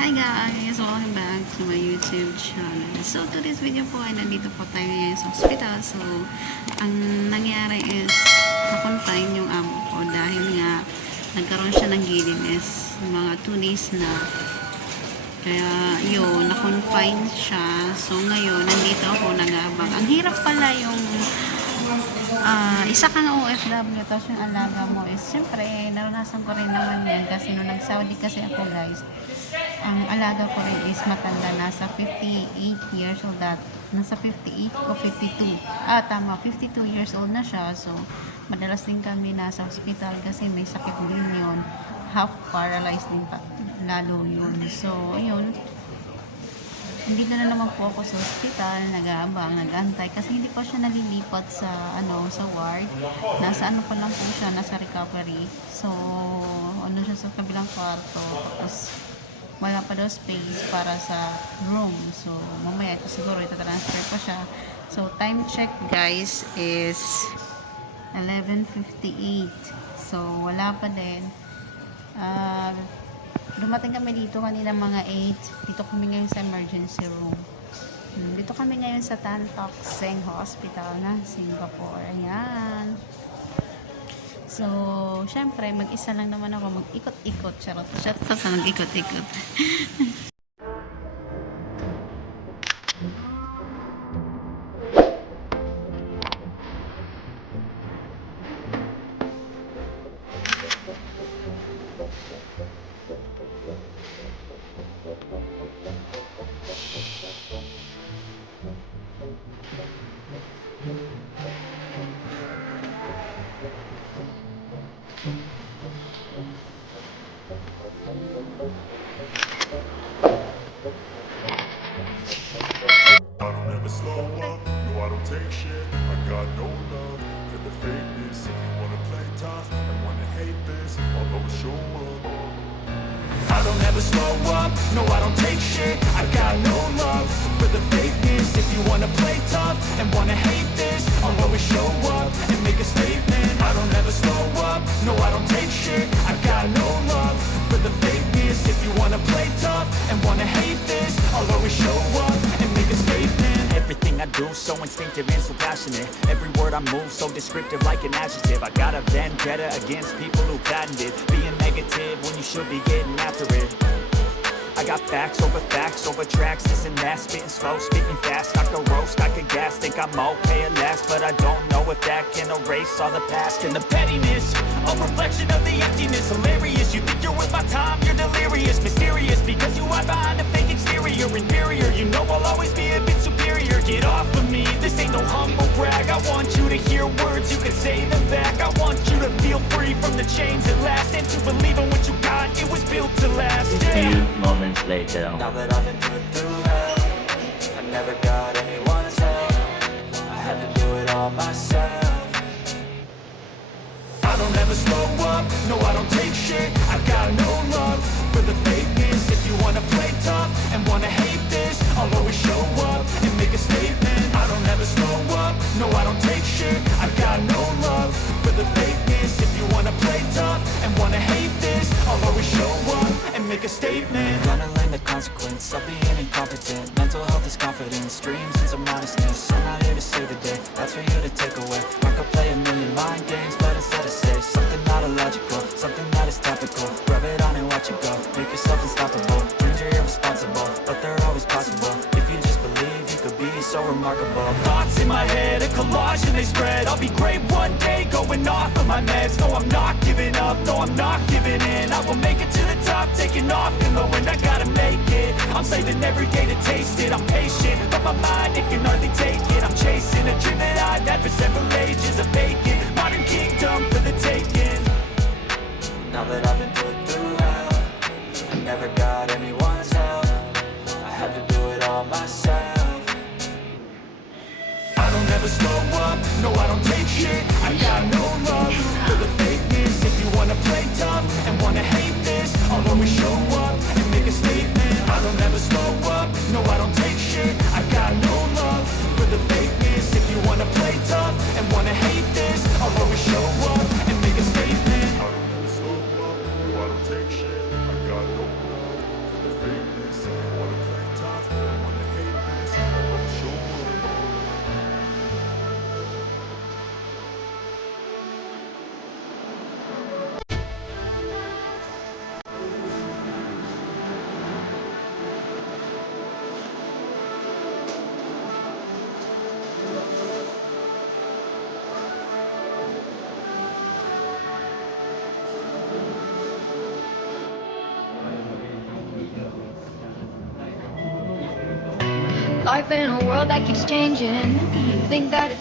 Hi guys! Welcome back to my YouTube channel. So today's video po ay nandito po tayo ngayon sa hospital. So ang nangyari is na-confine yung amo ko dahil nga nagkaroon siya ng giddiness mga 2 days na. Kaya yun, na-confine siya. So ngayon, nandito ako nag-aabang. Ang hirap pala yung isa kang OFW tapos yung alaga mo is syempre naranasan ko rin naman yan kasi nung nag-Saudi kasi ako guys, ang alaga ko rin is matanda, nasa 58 years old nasa 58 o 52 tama, 52 years old na siya. So madalas din kami nasa hospital kasi may sakit din yun, half paralyzed din pa lalo yun. So ayun, hindi na naman po ako sa hospital, nag-aabang, nag-antay kasi hindi pa siya nalilipat sa sa ward. Nasa pa lang po siya, nasa recovery. So siya sa kabilang kwarto, tapos wala pa daw space para sa room. So mamaya ito siguro itatransfer pa siya. So time check guys is 11:58. So wala pa din. Dumating kami dito kanina mga 8. Dito kami ngayon sa emergency room. Dito kami ngayon sa Tan Tock Seng Hospital ng Singapore. Ayan. So, syempre, mag-isa lang naman ako. Mag-ikot-ikot. Charot. Mag-ikot-ikot. I don't ever slow up, no I don't take shit. I got no love for the fakeness. If you wanna play tough and wanna hate this, I'll always show up. I don't ever slow up, no I don't take shit. I got no love for the fakeness. If you wanna play tough and wanna hate this, I'll always show up and make a statement. I don't ever slow up, no I don't take shit. I got no love for the fakeness. If you wanna play tough and wanna hate this, I'll always show up and make a statement. Everything I do so instinctive and so passionate. Every word I move so descriptive like an adjective. I got a vendetta against people who patented being negative when you should be getting after it. I got facts over tracks, this and that, spitting slow, speaking fast. I could roast, I could gas, think I'm okay at last, but I don't know if that can erase all the past and the pettiness. A reflection of the emptiness, hilarious. You think you're worth my time, you're delirious, mysterious, because you hide behind a fake exterior. Inferior, you know I'll always be a bit superior. Get off of me, this ain't no humble brag. I want you to hear words, you can say them back. I want you to feel free from the chains at last, and to believe in what you got, it was built to last. A few moments later. Now that I've been put through hell, I never got anyone's help. I had to do it all myself. I don't ever slow up, no I don't take shit. I got no love for the fakeness. If you wanna play tough and wanna hate this, I'll always show up and make a statement. I don't ever slow up, no I don't take shit. I got no love for the fakeness. If you wanna play tough and wanna hate this, I'll always show up and make a statement. Gonna learn the consequence of being incompetent. Mental health is confidence, dreams and some modestness. I'm not here to save the day, that's for you to take away. I could play a million mind games, but instead I say something not illogical, something that is topical. Rub it on and watch it go, make yourself unstoppable. Dreams are irresponsible, but they're always possible. If you just believe, you could be so remarkable. Thoughts in my head, a collage and they spread. I'll be great one day, going off of my meds. No, I'm not giving up, no, I'm not giving in. I will make it to the top, taking off in the wind. I gotta make it, I'm saving every day to taste it. I'm patient, but my mind, it can hardly take it. I'm chasing a dream that I've had for several ages. A vacant, modern kingdom for the taking. Now that I've been put through hell, I never got anyone's help. I had to do it all myself. I don't ever slow up, no I don't take shit. I got no love for the fakeness. If you wanna play tough and wanna hate this, I'll always show up and make a statement. I don't ever slow up, no I don't take shit. I got no love for the fakeness. If you wanna play tough and wanna hate this, I'll always show up and make a statement. I don't ever slow up, no I don't take shit. I got no love for the fakeness. Life in a world that keeps changing. Think that it's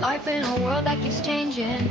life in a world that keeps changing.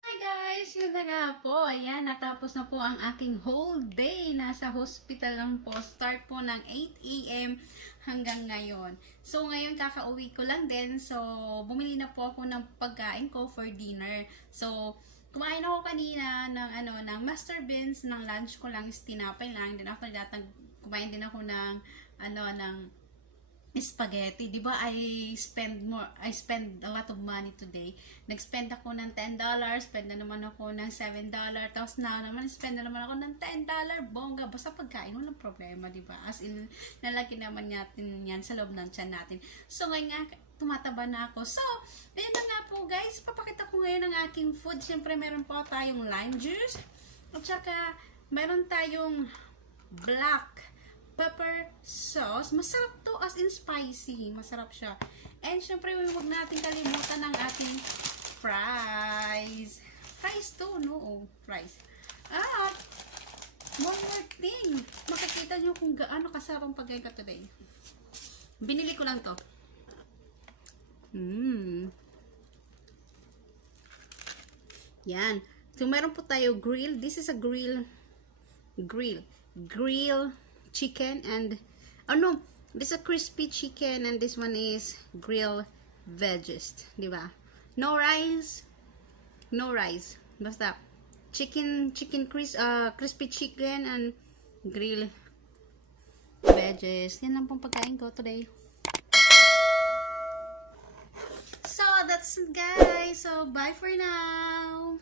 Hi guys! Yun na nga po. Ayan, natapos na po ang aking whole day. Nasa hospital lang po. Start po ng 8 a.m. hanggang ngayon. So, ngayon kakauwi ko lang din. So, bumili na po ako ng pagkain ko for dinner. So, kumain ako kanina ng Master Beans. Ng lunch ko lang is tinapay lang. Then after that, kumain din ako ng spaghetti, 'di ba? I spend a lot of money today. Nag-spend ako ng $10, spend na naman ako ng $7, tapos spend na naman ako ng $10. Bongga, basta pagkain, walang problema, 'di ba? As in, nalagyan naman natin 'yan sa loob ng tiyan natin. So ngayon nga tumataba na ako. So, ayun na nga po guys, papakita ko ngayon ang aking food. Siyempre, meron po tayong lime juice, at saka meron tayong black pepper sauce. Masarap to, as in spicy. Masarap siya. And syempre, huwag natin kalimutan ang ating fries. Fries to, no? Fries. At, one more thing. Makikita nyo kung gaano kasarap ang pagkain ko today. Binili ko lang to. Yan. So, meron po tayo grill. This is a grill chicken and this is a crispy chicken and this one is grill veggies, di ba? No rice. Basta crispy chicken and grill veggies. Yan lang pong pagkain ko today. So, that's it, guys. So, bye for now.